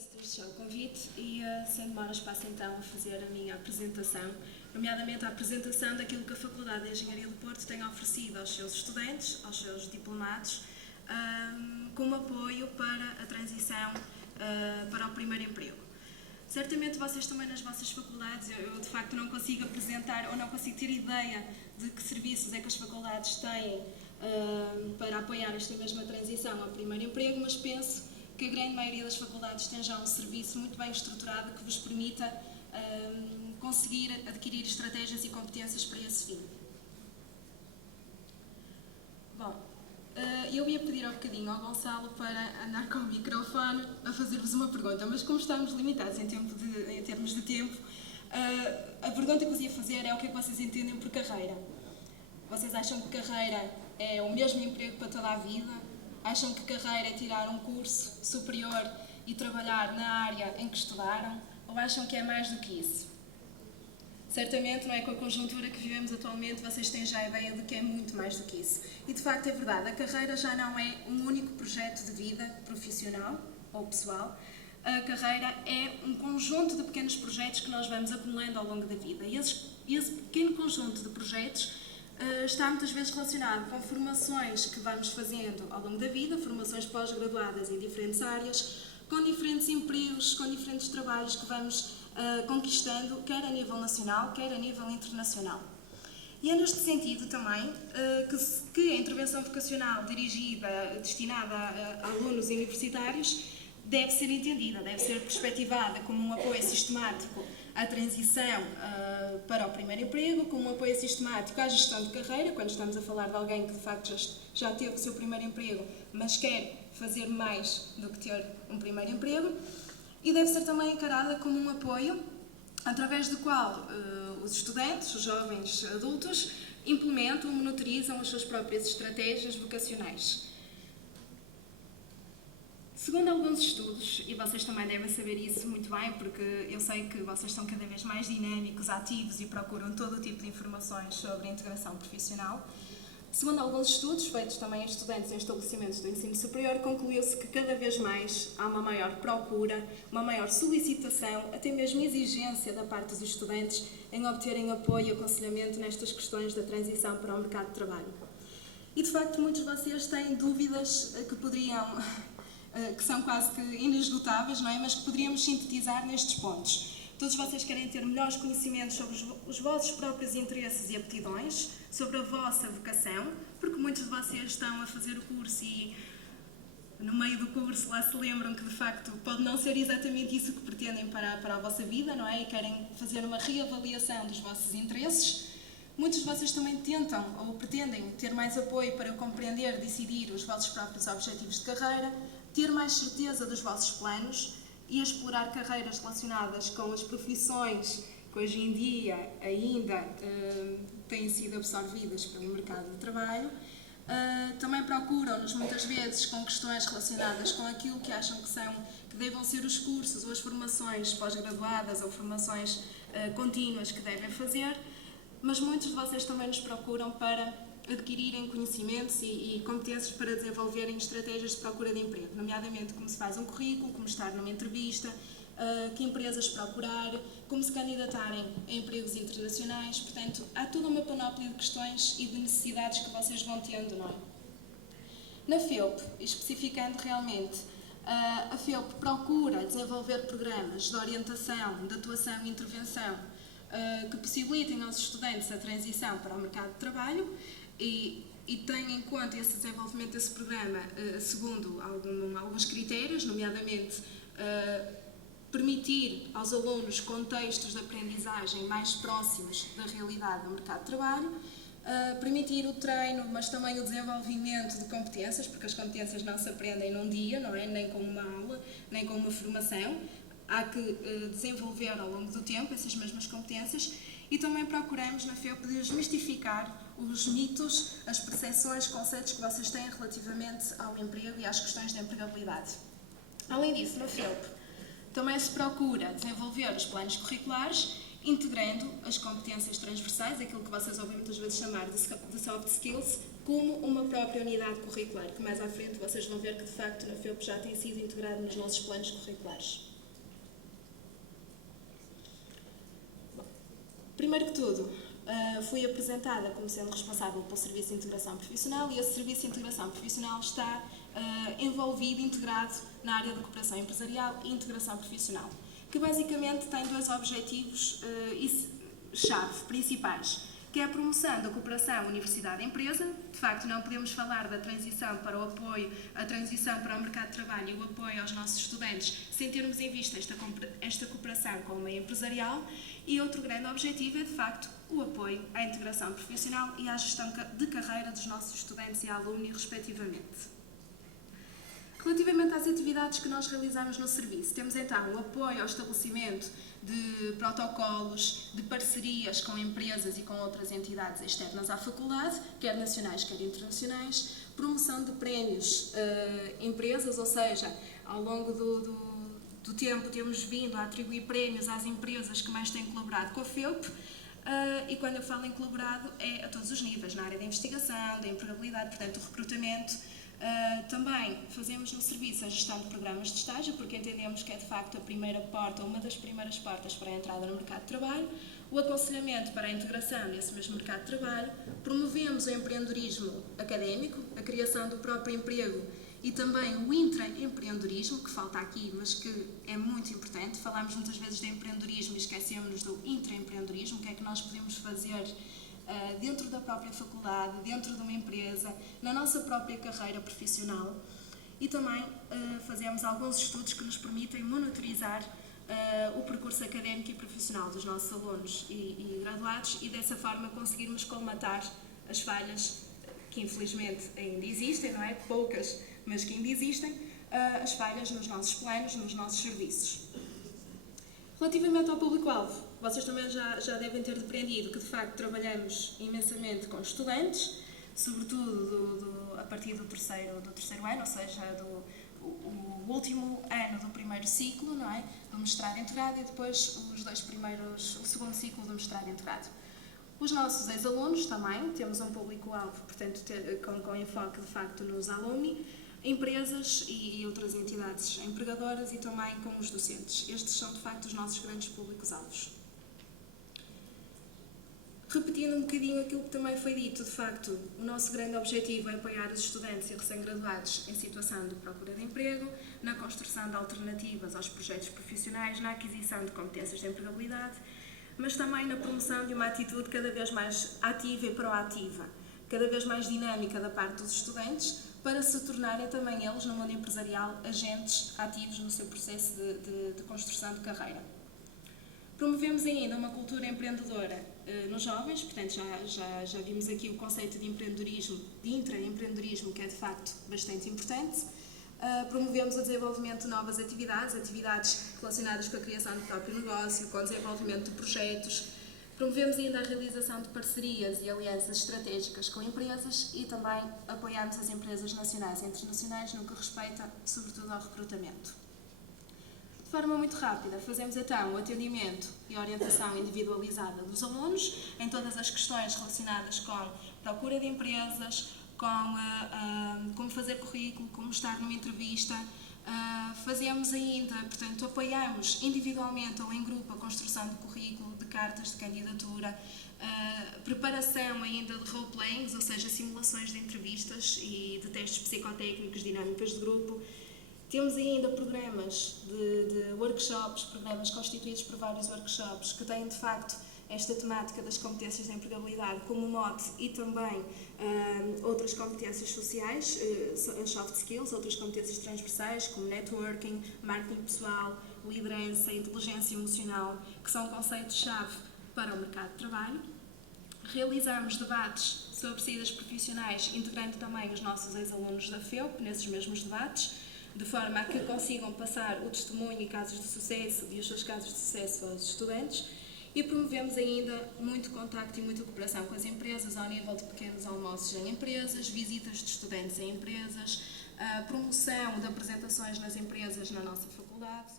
agradeço desde já o convite e, sem demoras, passo então a fazer a minha apresentação, nomeadamente a apresentação daquilo que a Faculdade de Engenharia do Porto tem oferecido aos seus estudantes, aos seus diplomados, como apoio para a transição para o primeiro emprego. Certamente vocês também nas vossas faculdades, eu de facto não consigo apresentar ou não consigo ter ideia de que serviços é que as faculdades têm para apoiar esta mesma transição ao primeiro emprego, mas penso que a grande maioria das faculdades tem já um serviço muito bem estruturado que vos permita conseguir adquirir estratégias e competências para esse fim. Bom, eu ia pedir ao bocadinho ao Gonçalo para andar com o microfone a fazer-vos uma pergunta, mas como estamos limitados em termos de tempo, a pergunta que vos ia fazer é o que é que vocês entendem por carreira. Vocês acham que carreira é o mesmo emprego para toda a vida? Acham que carreira é tirar um curso superior e trabalhar na área em que estudaram? Ou acham que é mais do que isso? Certamente, não é, com a conjuntura que vivemos atualmente, vocês têm já a ideia de que é muito mais do que isso. E de facto é verdade, a carreira já não é um único projeto de vida profissional ou pessoal. A carreira é um conjunto de pequenos projetos que nós vamos acumulando ao longo da vida. E esse pequeno conjunto de projetos está muitas vezes relacionado com formações que vamos fazendo ao longo da vida, formações pós-graduadas em diferentes áreas, com diferentes empregos, com diferentes trabalhos que vamos conquistando, quer a nível nacional, quer a nível internacional. E é neste sentido também que a intervenção vocacional destinada a alunos universitários deve ser entendida, deve ser perspectivada como um apoio sistemático à transição para o primeiro emprego, como um apoio sistemático à gestão de carreira, quando estamos a falar de alguém que de facto já teve o seu primeiro emprego, mas quer fazer mais do que ter um primeiro emprego, e deve ser também encarada como um apoio através do qual os estudantes, os jovens adultos, implementam, monitorizam as suas próprias estratégias vocacionais. Segundo alguns estudos, e vocês também devem saber isso muito bem, porque eu sei que vocês são cada vez mais dinâmicos, ativos e procuram todo o tipo de informações sobre a integração profissional, segundo alguns estudos, feitos também a estudantes em estabelecimentos do ensino superior, concluiu-se que cada vez mais há uma maior procura, uma maior solicitação, até mesmo exigência da parte dos estudantes em obterem apoio e aconselhamento nestas questões da transição para o mercado de trabalho. E, de facto, muitos de vocês têm dúvidas que são quase que inesgotáveis, não é? Mas que poderíamos sintetizar nestes pontos. Todos vocês querem ter melhores conhecimentos sobre os vossos próprios interesses e aptidões, sobre a vossa vocação, porque muitos de vocês estão a fazer o curso e no meio do curso lá se lembram que de facto pode não ser exatamente isso que pretendem para a vossa vida, não é? E querem fazer uma reavaliação dos vossos interesses. Muitos de vocês também tentam ou pretendem ter mais apoio para compreender e decidir os vossos próprios objetivos de carreira, ter mais certeza dos vossos planos e explorar carreiras relacionadas com as profissões que hoje em dia ainda têm sido absorvidas pelo mercado de trabalho. Também procuram-nos muitas vezes com questões relacionadas com aquilo que acham que devam ser os cursos ou as formações pós-graduadas ou formações contínuas que devem fazer, mas muitos de vocês também nos procuram para adquirirem conhecimentos e competências para desenvolverem estratégias de procura de emprego, nomeadamente como se faz um currículo, como estar numa entrevista, que empresas procurar, como se candidatarem a empregos internacionais. Portanto, há toda uma panóplia de questões e de necessidades que vocês vão tendo, não é? Na FEUP, especificando realmente, a FEUP procura desenvolver programas de orientação, de atuação e intervenção que possibilitem aos estudantes a transição para o mercado de trabalho e tem em conta esse desenvolvimento desse programa segundo alguns critérios, nomeadamente permitir aos alunos contextos de aprendizagem mais próximos da realidade do mercado de trabalho, permitir o treino, mas também o desenvolvimento de competências, porque as competências não se aprendem num dia, não é? Nem com uma aula, nem com uma formação. Há que desenvolver ao longo do tempo essas mesmas competências e também procuramos na FEUP desmistificar os mitos, as percepções, conceitos que vocês têm relativamente ao emprego e às questões de empregabilidade. Além disso, na FEUP também se procura desenvolver os planos curriculares, integrando as competências transversais, aquilo que vocês ouvem muitas vezes chamar de soft skills, como uma própria unidade curricular, que mais à frente vocês vão ver que de facto na FEUP já tem sido integrado nos nossos planos curriculares. Primeiro que tudo, fui apresentada como sendo responsável pelo Serviço de Integração Profissional e esse Serviço de Integração Profissional está envolvido, integrado na área da cooperação empresarial e integração profissional, que basicamente tem dois objetivos chave principais, que é a promoção da cooperação universidade-empresa. De facto, não podemos falar da transição para o apoio, a transição para o mercado de trabalho e o apoio aos nossos estudantes sem termos em vista esta cooperação com o meio empresarial. E outro grande objetivo é, de facto, o apoio à integração profissional e à gestão de carreira dos nossos estudantes e alunos, respectivamente. Relativamente às atividades que nós realizamos no serviço, temos então o apoio ao estabelecimento de protocolos, de parcerias com empresas e com outras entidades externas à faculdade, quer nacionais, quer internacionais, promoção de prémios empresas, ou seja, ao longo do tempo temos vindo a atribuir prémios às empresas que mais têm colaborado com a FEUP, e quando eu falo em colaborado é a todos os níveis, na área da investigação, da empregabilidade, portanto o recrutamento. Também fazemos no serviço a gestão de programas de estágio, porque entendemos que é de facto a primeira porta, uma das primeiras portas para a entrada no mercado de trabalho, o aconselhamento para a integração nesse mesmo mercado de trabalho, promovemos o empreendedorismo académico, a criação do próprio emprego e também o intraempreendedorismo, que falta aqui, mas que é muito importante. Falamos muitas vezes de empreendedorismo e esquecemos do intraempreendedorismo, o que é que nós podemos fazer dentro da própria faculdade, dentro de uma empresa, na nossa própria carreira profissional, e também fazemos alguns estudos que nos permitem monitorizar o percurso académico e profissional dos nossos alunos e graduados e dessa forma conseguirmos colmatar as falhas que infelizmente ainda existem, não é? Poucas, mas que ainda existem, as falhas nos nossos planos, nos nossos serviços. Relativamente ao público-alvo, vocês também já devem ter depreendido que, de facto, trabalhamos imensamente com estudantes, sobretudo a partir do terceiro ano, ou seja, o último ano do primeiro ciclo, não é? Do mestrado integrado e depois o segundo ciclo do mestrado integrado. Os nossos ex-alunos também, temos um público-alvo, portanto, com enfoque, de facto, nos alumni, empresas e outras entidades empregadoras e também com os docentes. Estes são, de facto, os nossos grandes públicos-alvos. Repetindo um bocadinho aquilo que também foi dito, de facto, o nosso grande objetivo é apoiar os estudantes e recém-graduados em situação de procura de emprego, na construção de alternativas aos projetos profissionais, na aquisição de competências de empregabilidade, mas também na promoção de uma atitude cada vez mais ativa e proativa, cada vez mais dinâmica da parte dos estudantes, para se tornarem também eles, no mundo empresarial, agentes ativos no seu processo de construção de carreira. Promovemos ainda uma cultura empreendedora nos jovens, portanto já vimos aqui o conceito de empreendedorismo, de intraempreendedorismo, que é de facto bastante importante. Promovemos o desenvolvimento de novas atividades relacionadas com a criação do próprio negócio, com o desenvolvimento de projetos. Promovemos ainda a realização de parcerias e alianças estratégicas com empresas e também apoiamos as empresas nacionais e internacionais no que respeita, sobretudo, ao recrutamento. De forma muito rápida, fazemos então o atendimento e a orientação individualizada dos alunos em todas as questões relacionadas com procura de empresas, com como fazer currículo, como estar numa entrevista. Fazemos ainda, portanto, apoiamos individualmente ou em grupo a construção de currículo, de cartas de candidatura, preparação ainda de role-playings, ou seja, simulações de entrevistas e de testes psicotécnicos, dinâmicas de grupo. Temos ainda programas de workshops, programas constituídos por vários workshops que têm, de facto, esta temática das competências de empregabilidade como mote e também outras competências sociais, soft skills, outras competências transversais como networking, marketing pessoal, liderança, inteligência emocional, que são conceitos-chave para o mercado de trabalho. Realizamos debates sobre saídas profissionais, integrando também os nossos ex-alunos da FEUP nesses mesmos debates, de forma a que consigam passar o testemunho e casos de sucesso e os seus casos de sucesso aos estudantes. E promovemos ainda muito contacto e muita cooperação com as empresas ao nível de pequenos almoços em empresas, visitas de estudantes em empresas, promoção de apresentações nas empresas na nossa faculdade.